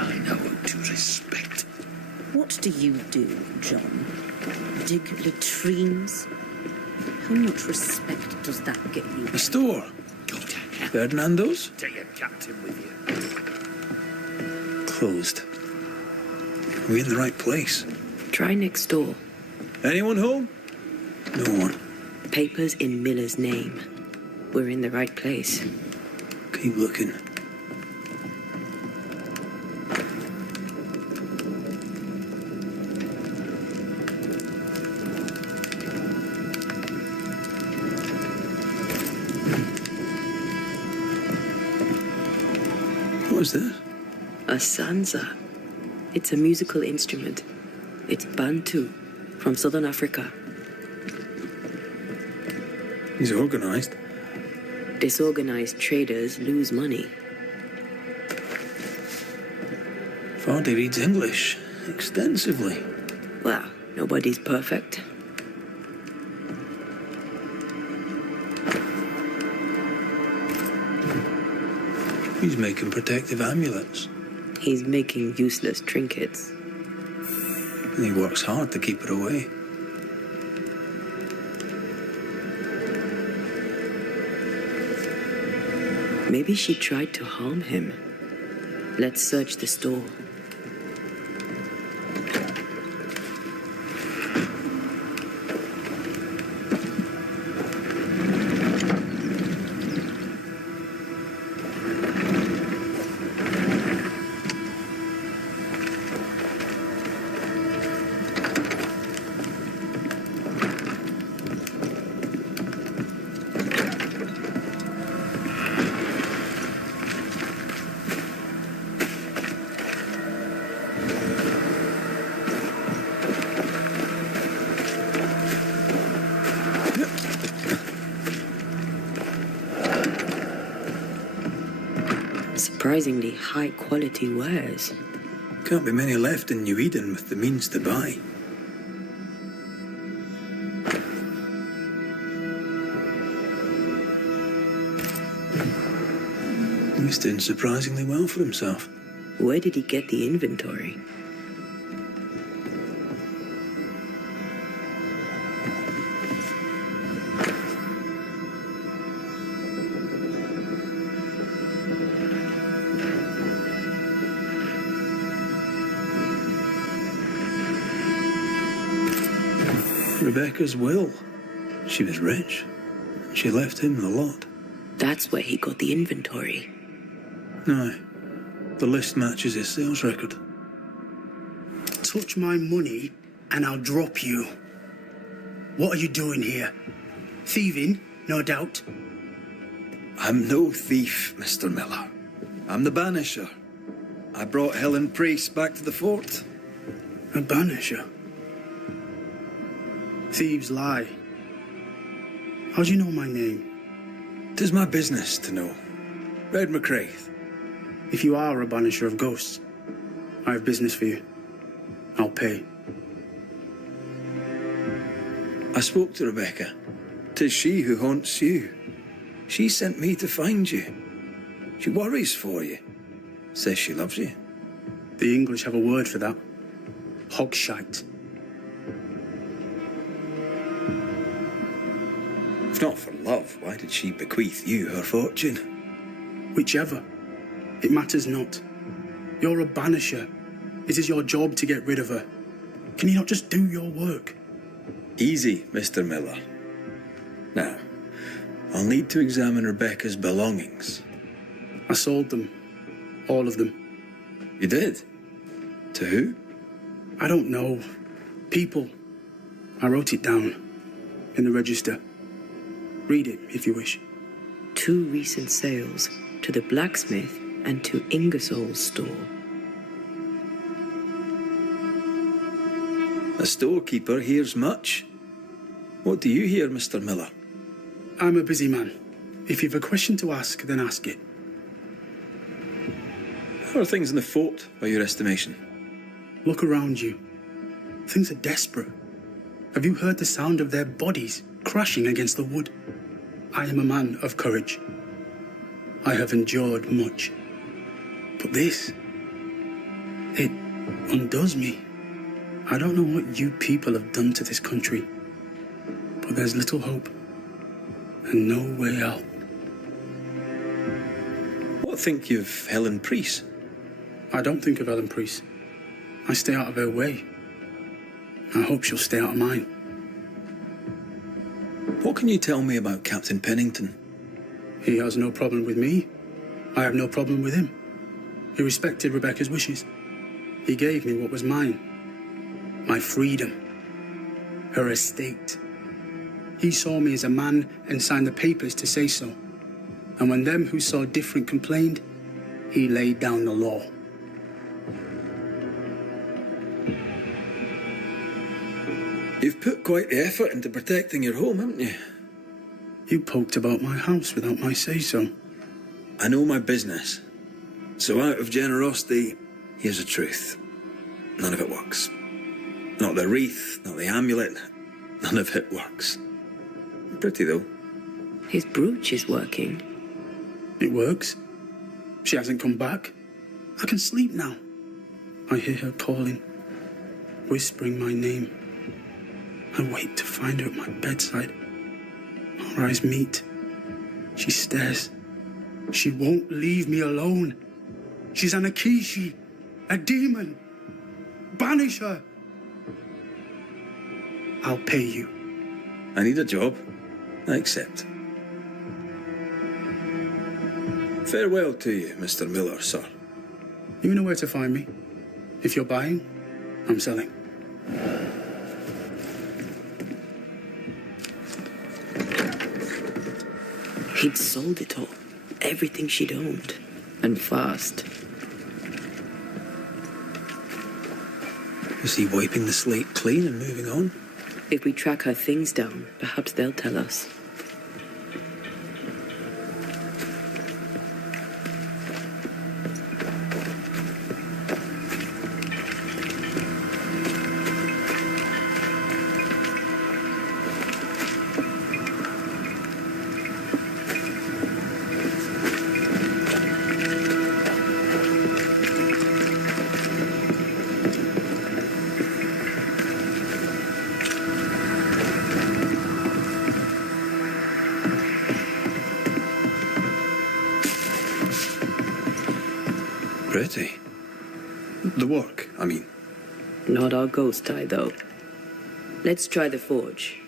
I know who to respect. What do you do, John? Dig latrines? How much respect does that get you? A store. Go to hell. Ferdinando's? Take your captain with you. Closed. Are we in the right place? Try next door. Anyone home? No one. Papers in Miller's name. We're in the right place. Keep looking. What is this? A sansa. It's a musical instrument. It's Bantu, from southern Africa. He's organized. Disorganized traders lose money. Vardy reads English extensively. Well, nobody's perfect. He's making protective amulets. He's making useless trinkets. And he works hard to keep it away. Maybe she tried to harm him. Let's search the store. Surprisingly high-quality wares. Can't be many left in New Eden with the means to buy. He's doing surprisingly well for himself. Where did he get the inventory? Rebecca's will. She was rich. She left him the lot. That's where he got the inventory. Aye. The list matches his sales record. Touch my money and I'll drop you. What are you doing here? Thieving, no doubt. I'm no thief, Mr. Miller. I'm the Banisher. I brought Helen Priest back to the fort. A banisher. Thieves lie. How do you know my name? 'Tis my business to know. Red McCraith. If you are a banisher of ghosts, I have business for you. I'll pay. I spoke to Rebecca. 'Tis she who haunts you. She sent me to find you. She worries for you. Says she loves you. The English have a word for that. Hogshite. If not for love, why did she bequeath you her fortune? Whichever. It matters not. You're a banisher. It is your job to get rid of her. Can you not just do your work? Easy, Mr. Miller. Now, I'll need to examine Rebecca's belongings. I sold them. All of them. You did? To who? I don't know. People. I wrote it down. In the register. Read it, if you wish. 2 recent sales to the blacksmith and to Ingersoll's store. A storekeeper hears much. What do you hear, Mr. Miller? I'm a busy man. If you've a question to ask, then ask it. How are things in the fort, by your estimation? Look around you. Things are desperate. Have you heard the sound of their bodies crashing against the wood? I am a man of courage. I have endured much. But this undoes me. I don't know what you people have done to this country, but there's little hope and no way out. What think you of Helen Priest? I don't think of Ellen Priest. I stay out of her way. I hope she'll stay out of mine. What can you tell me about Captain Pennington? He has no problem with me. I have no problem with him. He respected Rebecca's wishes. He gave me what was mine. My freedom. Her estate. He saw me as a man and signed the papers to say so. And when them who saw different complained, he laid down the law. You've put quite the effort into protecting your home, haven't you? You poked about my house without my say-so. I know my business. So out of generosity, here's the truth. None of it works. Not the wreath, not the amulet. None of it works. Pretty, though. His brooch is working. It works. She hasn't come back. I can sleep now. I hear her calling, whispering my name. I wait to find her at my bedside. Our eyes meet. She stares. She won't leave me alone. She's an Akishi, a demon. Banish her. I'll pay you. I need a job. I accept. Farewell to you, Mr. Miller, sir. You know where to find me. If you're buying, I'm selling. He'd sold it all. Everything she'd owned. And fast. Was he wiping the slate clean and moving on? If we track her things down, perhaps they'll tell us. Pretty. The work, I mean. Not our ghost eye, though. Let's try the forge.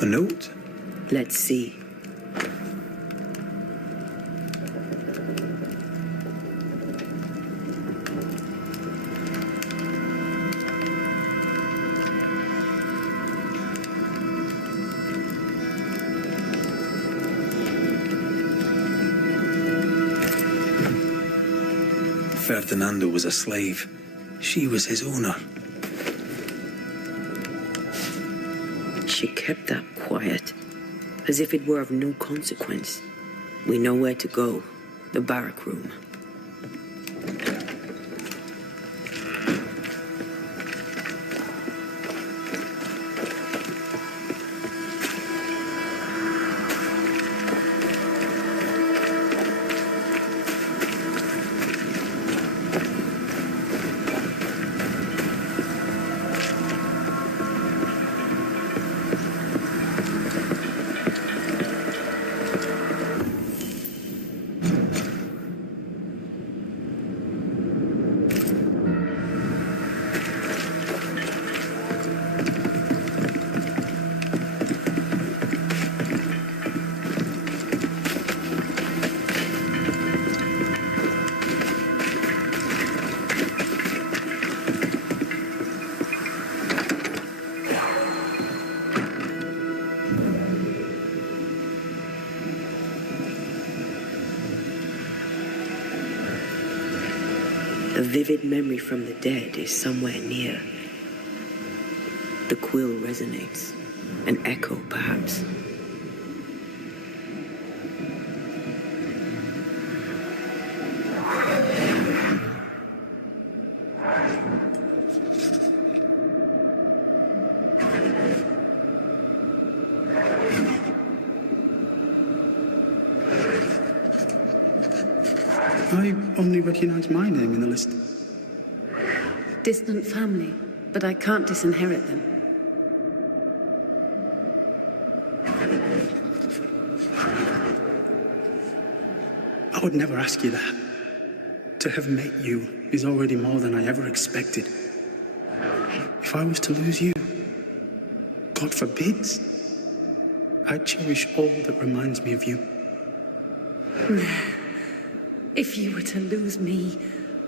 A note? Let's see. Ferdinando was a slave. She was his owner. She kept that quiet, as if it were of no consequence. We know where to go. The barrack room. vivid memory from the dead is somewhere near. The quill resonates. An echo, perhaps. I only recognize my name in the list. Distant family, but I can't disinherit them. I would never ask you that. To have met you is already more than I ever expected. If I was to lose you, God forbids, I'd cherish all that reminds me of you. If you were to lose me,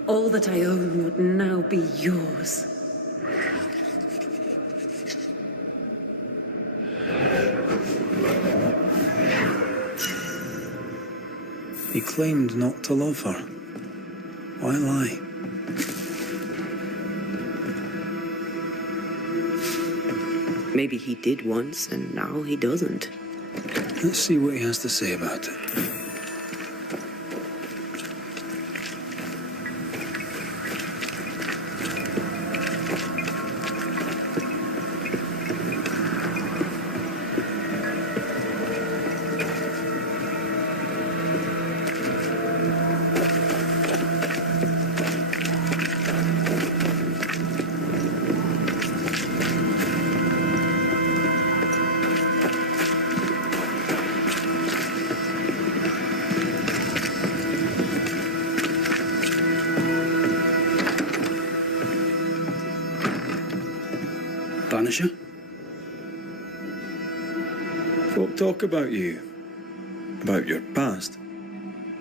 all that I own would now be yours. He claimed not to love her. Why lie? Maybe he did once, and now he doesn't. Let's see what he has to say about it. Banisher? Folk talk about you. About your past.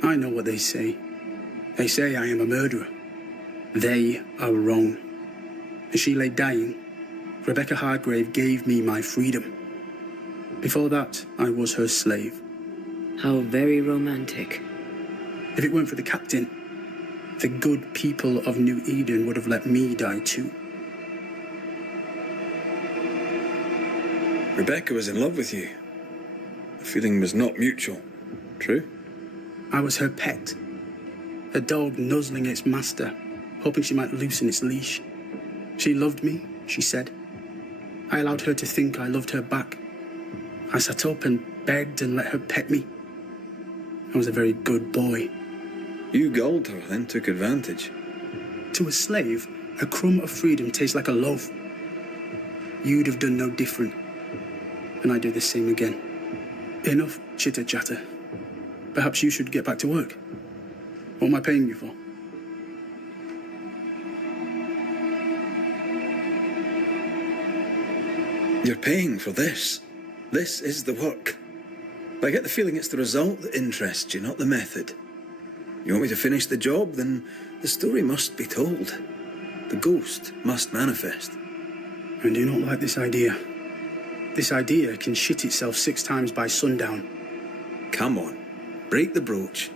I know what they say. They say I am a murderer. They are wrong. As she lay dying, Rebecca Hargrave gave me my freedom. Before that, I was her slave. How very romantic. If it weren't for the captain, the good people of New Eden would have let me die too. Rebecca was in love with you. The feeling was not mutual. True? I was her pet. A dog nuzzling its master, hoping she might loosen its leash. She loved me, she said. I allowed her to think I loved her back. I sat up and begged and let her pet me. I was a very good boy. You gulled her, then took advantage. To a slave, a crumb of freedom tastes like a loaf. You'd have done no different. And I do the same again. Enough chitter-chatter. Perhaps you should get back to work. What am I paying you for? You're paying for this. This is the work. But I get the feeling it's the result that interests you, not the method. You want me to finish the job, then the story must be told. The ghost must manifest. I do not like this idea. This idea can shit itself 6 times by sundown. Come on, break the brooch,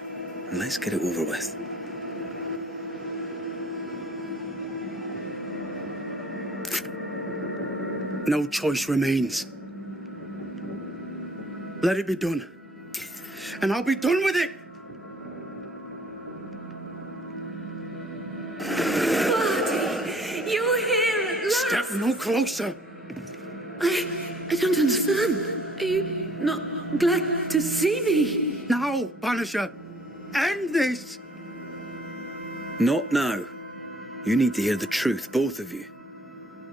and let's get it over with. No choice remains. Let it be done. And I'll be done with it! Marty, you're here at last! Step no closer! I don't understand. Are you not glad to see me? Now, Banisher! End this! Not now. You need to hear the truth, both of you.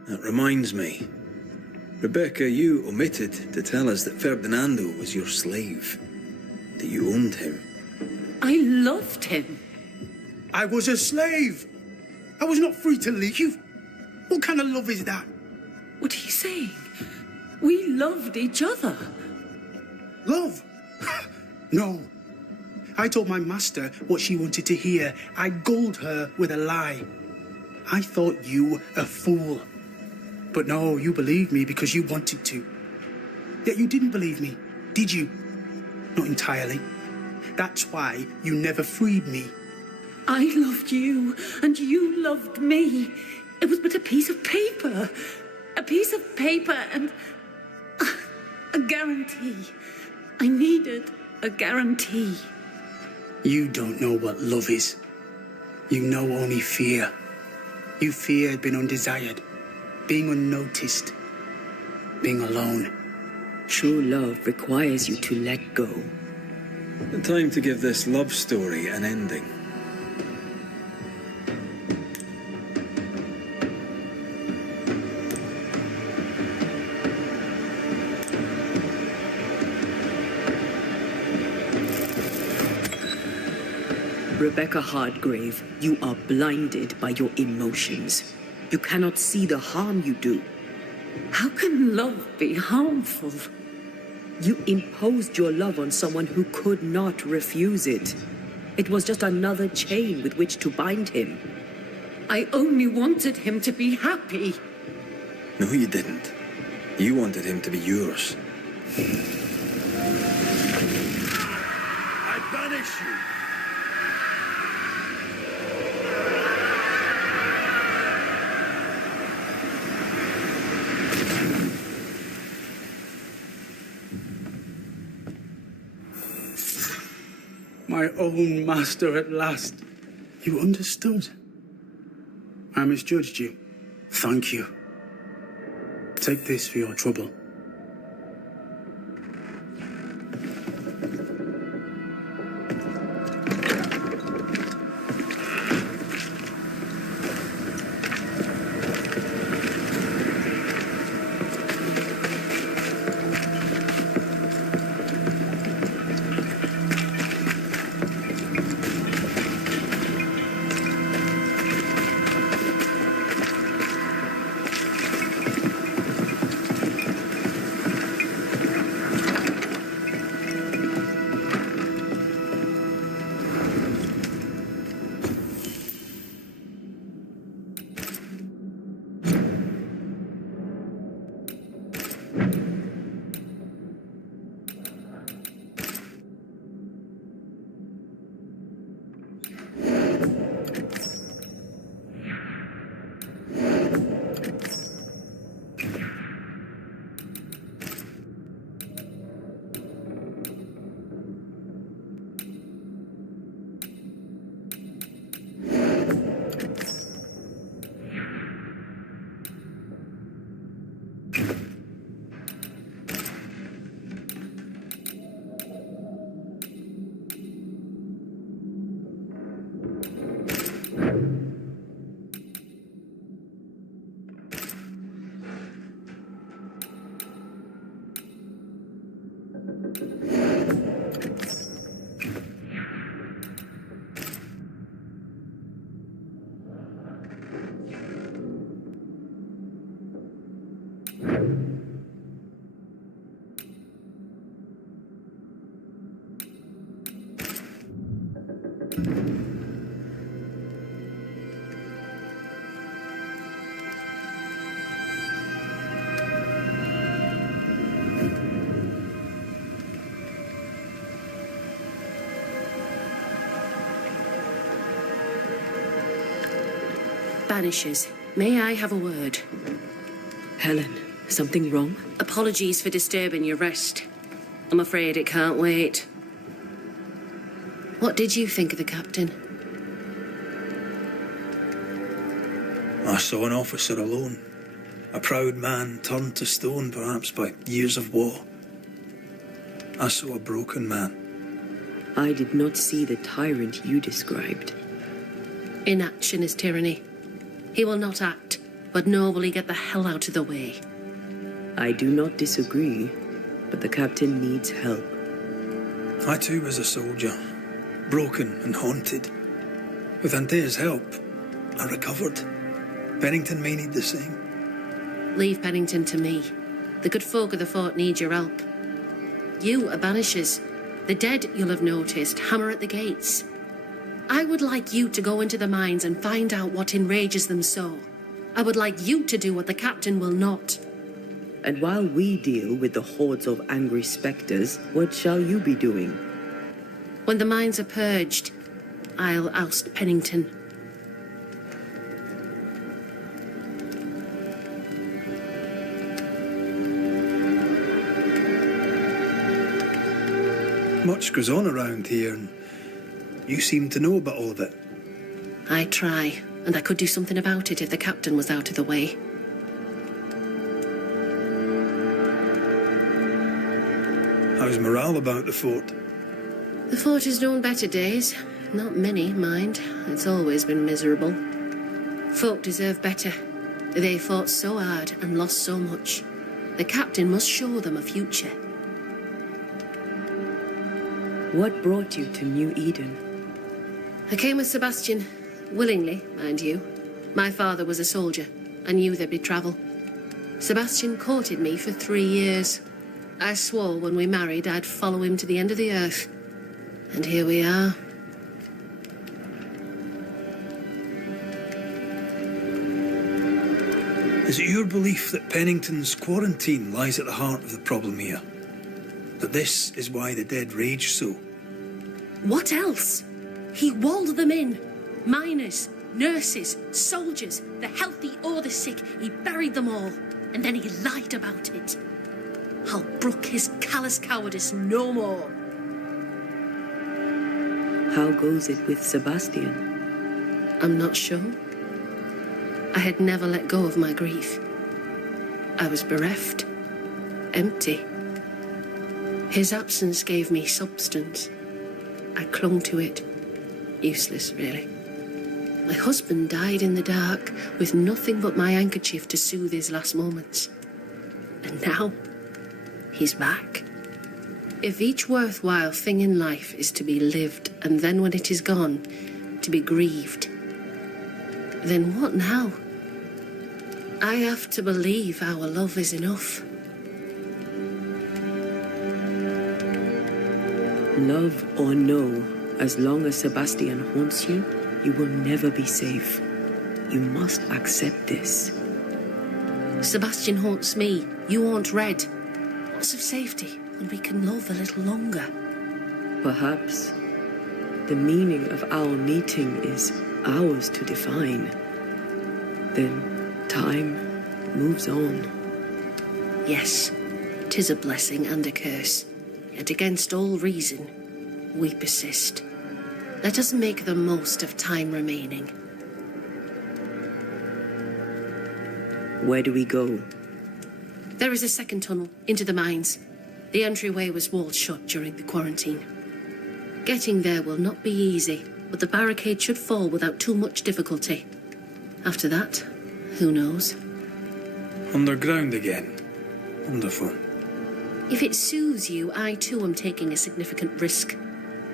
That reminds me. Rebecca, you omitted to tell us that Ferdinando was your slave. That you owned him. I loved him. I was a slave! I was not free to leave. What kind of love is that? What are you saying? We loved each other. Love? No. I told my master what she wanted to hear. I gulled her with a lie. I thought you a fool. But no, you believed me because you wanted to. Yet you didn't believe me, did you? Not entirely. That's why you never freed me. I loved you, and you loved me. It was but a piece of paper. A piece of paper and a guarantee. I needed a guarantee. You don't know what love is. You know only fear. You feared being undesired, being unnoticed, being alone. True love requires you to let go. Time to give this love story an ending. Rebecca Hardgrave, you are blinded by your emotions. You cannot see the harm you do. How can love be harmful? You imposed your love on someone who could not refuse it. It was just another chain with which to bind him. I only wanted him to be happy. No, you didn't. You wanted him to be yours. I banish you! My own master at last. You understood. I misjudged you. Thank you. Take this for your trouble. Banishers, may I have a word? Helen, something wrong? Apologies for disturbing your rest. I'm afraid it can't wait. What did you think of the captain? I saw an officer alone. A proud man turned to stone, perhaps by years of war. I saw a broken man. I did not see the tyrant you described. Inaction is tyranny. He will not act, but nor will he get the hell out of the way. I do not disagree, but the captain needs help. I too was a soldier, broken and haunted. With Antea's help, I recovered. Pennington may need the same. Leave Pennington to me. The good folk of the fort need your help. You are Banishers. The dead, you'll have noticed, hammer at the gates. I would like you to go into the mines and find out what enrages them so. I would like you to do what the captain will not. And while we deal with the hordes of angry spectres, what shall you be doing? When the mines are purged, I'll oust Pennington. Much goes on around here, and you seem to know about all of it. I try, and I could do something about it if the captain was out of the way. How's morale about the fort? The fort has known better days. Not many, mind. It's always been miserable. Folk deserve better. They fought so hard and lost so much. The captain must show them a future. What brought you to New Eden? I came with Sebastian. Willingly, mind you. My father was a soldier. I knew there'd be travel. Sebastian courted me for 3 years. I swore when we married I'd follow him to the end of the earth. And here we are. Is it your belief that Pennington's quarantine lies at the heart of the problem here? That this is why the dead rage so? What else? He walled them in. Miners, nurses, soldiers, the healthy or the sick. He buried them all. And then he lied about it. I'll brook his callous cowardice no more. How goes it with Sebastian? I'm not sure. I had never let go of my grief. I was bereft, empty. His absence gave me substance. I clung to it. Useless, really. My husband died in the dark with nothing but my handkerchief to soothe his last moments. And now, he's back. If each worthwhile thing in life is to be lived, and then when it is gone, to be grieved, then what now? I have to believe our love is enough. Love or no, as long as Sebastian haunts you, you will never be safe. You must accept this. Sebastian haunts me. You haunt Red. What's of safety when we can love a little longer? Perhaps the meaning of our meeting is ours to define. Then time moves on. Yes, 'tis a blessing and a curse. Yet against all reason, we persist. Let us make the most of time remaining. Where do we go? There is a second tunnel into the mines. The entryway was walled shut during the quarantine. Getting there will not be easy, but the barricade should fall without too much difficulty. After that, who knows? Underground again. Wonderful. If it soothes you, I too am taking a significant risk.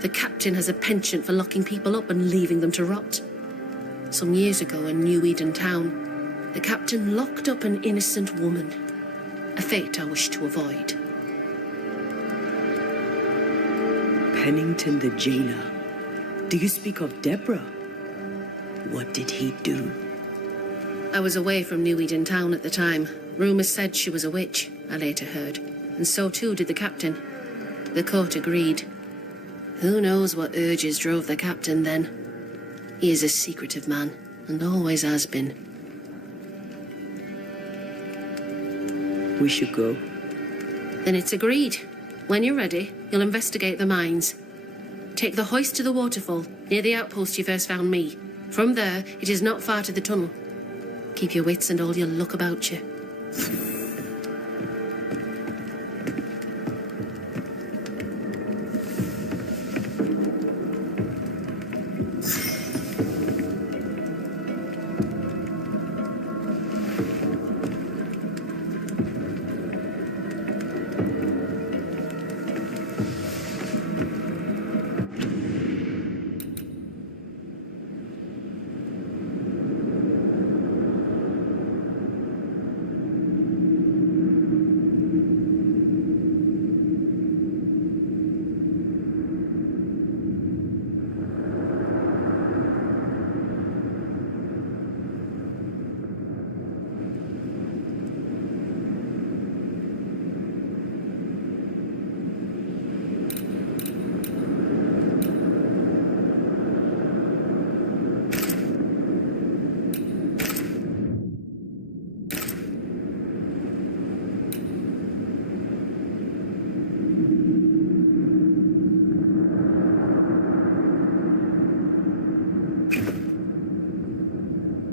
The captain has a penchant for locking people up and leaving them to rot. Some years ago in New Eden town, the captain locked up an innocent woman. A fate I wish to avoid. Pennington the jailer. Do you speak of Deborah? What did he do? I was away from New Eden town at the time. Rumours said she was a witch, I later heard. And so too did the captain. The court agreed. Who knows what urges drove the captain then? He is a secretive man, and always has been. We should go. Then it's agreed. When you're ready, you'll investigate the mines. Take the hoist to the waterfall, near the outpost you first found me. From there, it is not far to the tunnel. Keep your wits and all your luck about you.